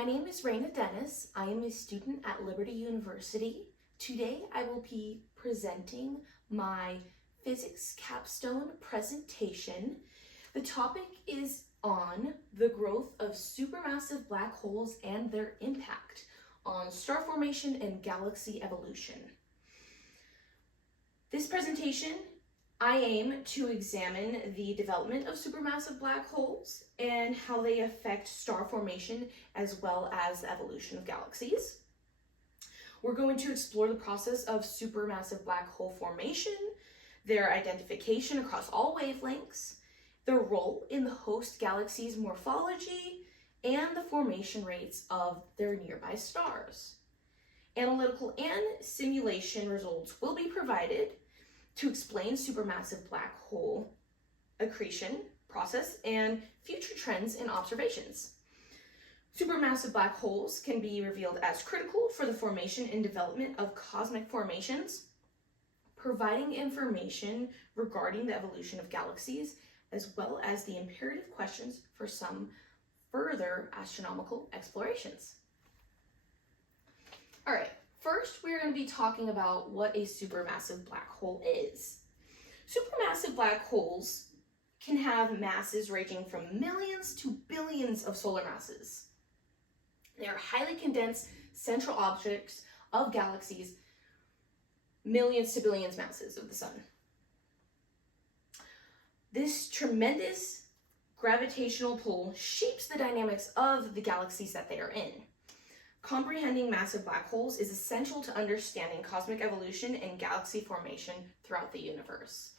My name is Raina Dennis. I am a student at Liberty University. Today I will be presenting my physics capstone presentation. The topic is on the growth of supermassive black holes and their impact on star formation and galaxy evolution. This presentation, I aim to examine the development of supermassive black holes and how they affect star formation as well as the evolution of galaxies. We're going to explore the process of supermassive black hole formation, their identification across all wavelengths, their role in the host galaxy's morphology, and the formation rates of their nearby stars. Analytical and simulation results will be provided to explain supermassive black hole accretion process and future trends and observations. Supermassive black holes can be revealed as critical for the formation and development of cosmic formations, providing information regarding the evolution of galaxies, as well as the imperative questions for some further astronomical explorations. All right. First, we're going to be talking about what a supermassive black hole is. Supermassive black holes can have masses ranging from millions to billions of solar masses. They are highly condensed central objects of galaxies, millions to billions masses of the sun. This tremendous gravitational pull shapes the dynamics of the galaxies that they are in. Comprehending massive black holes is essential to understanding cosmic evolution and galaxy formation throughout the universe.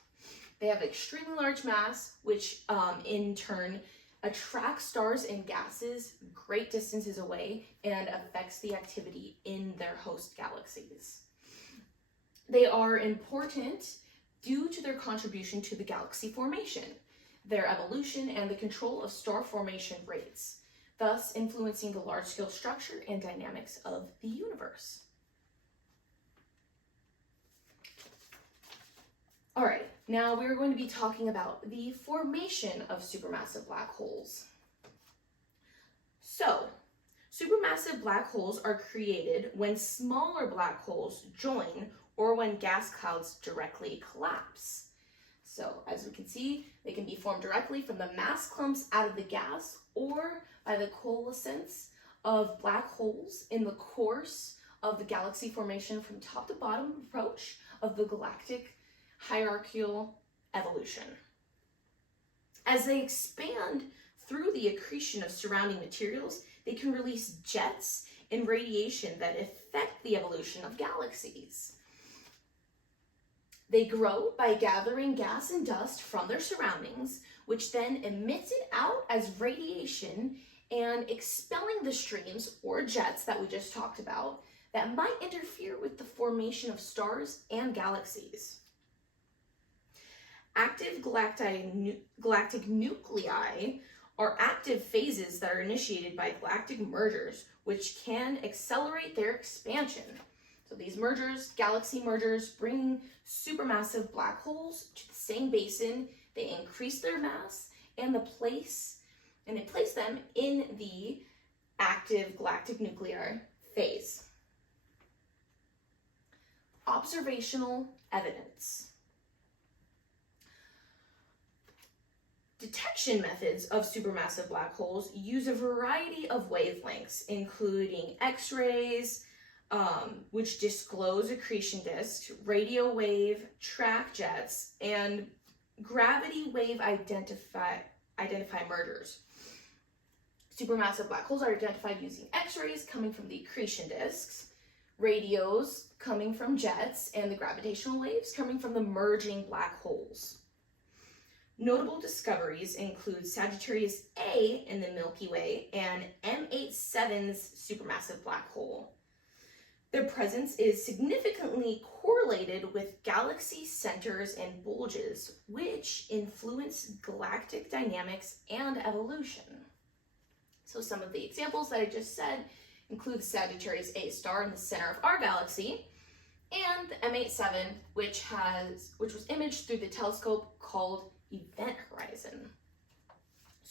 They have extremely large mass, which in turn attracts stars and gases great distances away and affects the activity in their host galaxies. They are important due to their contribution to the galaxy formation, their evolution, and the control of star formation rates, thus influencing the large-scale structure and dynamics of the universe. All right, now we're going to be talking about the formation of supermassive black holes. So, supermassive black holes are created when smaller black holes join or when gas clouds directly collapse. So, as we can see, they can be formed directly from the mass clumps out of the gas or by the coalescence of black holes in the course of the galaxy formation from top to bottom approach of the galactic hierarchical evolution. As they expand through the accretion of surrounding materials, they can release jets and radiation that affect the evolution of galaxies. They grow by gathering gas and dust from their surroundings, which then emits it out as radiation and expelling the streams or jets that we just talked about that might interfere with the formation of stars and galaxies. Active galactic nuclei are active phases that are initiated by galactic mergers, which can accelerate their expansion. So these mergers, galaxy mergers, bring supermassive black holes to the same basin. They increase their mass and they place them in the active galactic nuclear phase. Observational evidence. Detection methods of supermassive black holes use a variety of wavelengths, including X-rays, which disclose accretion disks, radio wave, track jets, and gravity wave identify mergers. Supermassive black holes are identified using X-rays coming from the accretion disks, radios coming from jets, and the gravitational waves coming from the merging black holes. Notable discoveries include Sagittarius A in the Milky Way and M87's supermassive black hole. Their presence is significantly correlated with galaxy centers and bulges, which influence galactic dynamics and evolution. So some of the examples that I just said include the Sagittarius A star in the center of our galaxy, and the M87, which was imaged through the telescope called Event Horizon.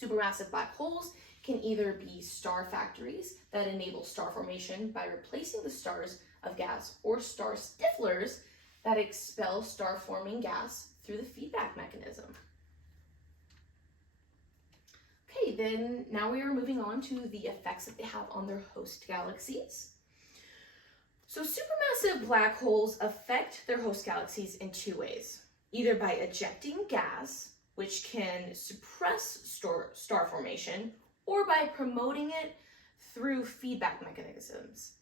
Supermassive black holes can either be star factories that enable star formation by replacing the stars of gas, or star stiflers that expel star-forming gas through the feedback mechanism. Okay, then now we are moving on to the effects that they have on their host galaxies. So supermassive black holes affect their host galaxies in two ways, either by ejecting gas, which can suppress star formation, or by promoting it through feedback mechanisms.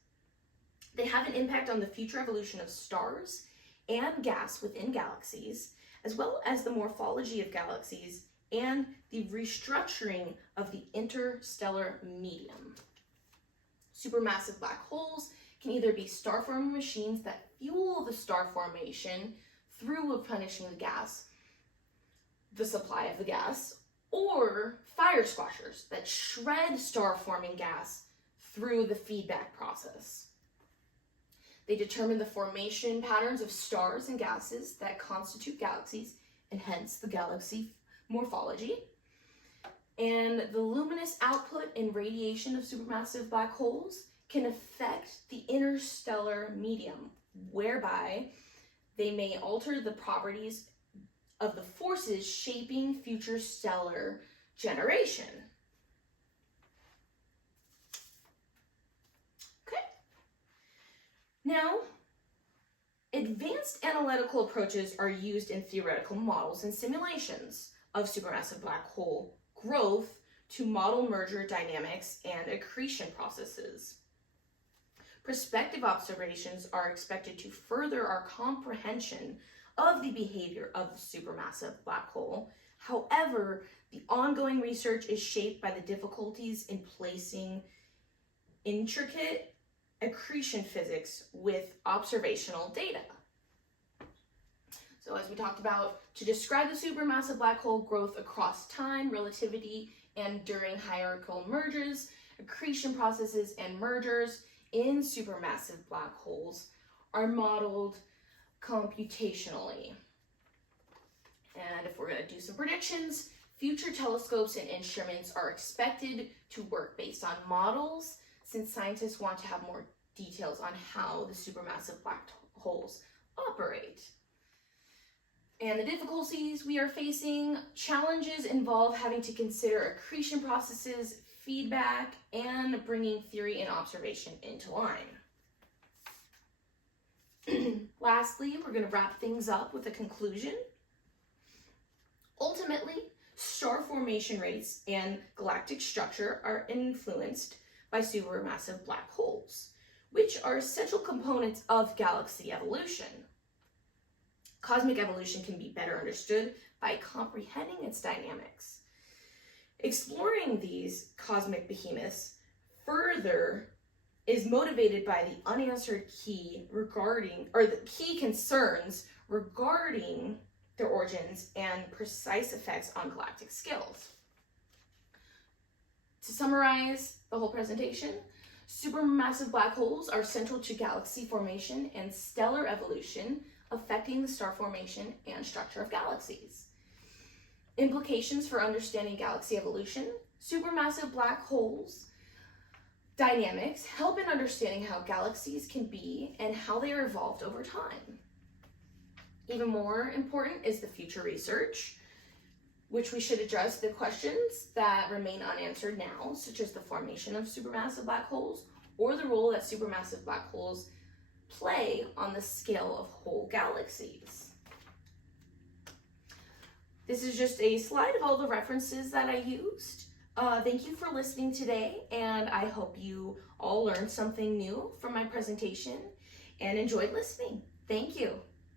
They have an impact on the future evolution of stars and gas within galaxies, as well as the morphology of galaxies and the restructuring of the interstellar medium. Supermassive black holes can either be star-forming machines that fuel the star formation through replenishing the gas, the supply of the gas, or fire squashers that shred star-forming gas through the feedback process. They determine the formation patterns of stars and gases that constitute galaxies, and hence the galaxy morphology. And the luminous output and radiation of supermassive black holes can affect the interstellar medium, whereby they may alter the properties of the forces shaping future stellar generation. Okay. Now, advanced analytical approaches are used in theoretical models and simulations of supermassive black hole growth to model merger dynamics and accretion processes. Prospective observations are expected to further our comprehension of the behavior of the supermassive black hole. However, the ongoing research is shaped by the difficulties in placing intricate accretion physics with observational data. So as we talked about, to describe the supermassive black hole growth across time, relativity, and during hierarchical mergers, accretion processes and mergers in supermassive black holes are modeled computationally. And if we're going to do some predictions, future telescopes and instruments are expected to work based on models, since scientists want to have more details on how the supermassive black holes operate. And the difficulties we are facing, challenges involve having to consider accretion processes, feedback, and bringing theory and observation into line. Lastly, we're going to wrap things up with a conclusion. Ultimately, star formation rates and galactic structure are influenced by supermassive black holes, which are essential components of galaxy evolution. Cosmic evolution can be better understood by comprehending its dynamics. Exploring these cosmic behemoths further is motivated by the unanswered key concerns regarding their origins and precise effects on galactic scales. To summarize the whole presentation, supermassive black holes are central to galaxy formation and stellar evolution, affecting the star formation and structure of galaxies. Implications for understanding galaxy evolution: supermassive black holes dynamics help in understanding how galaxies can be and how they are evolved over time. Even more important is the future research, which we should address the questions that remain unanswered now, such as the formation of supermassive black holes or the role that supermassive black holes play on the scale of whole galaxies. This is just a slide of all the references that I used. Thank you for listening today, and I hope you all learned something new from my presentation and enjoyed listening. Thank you.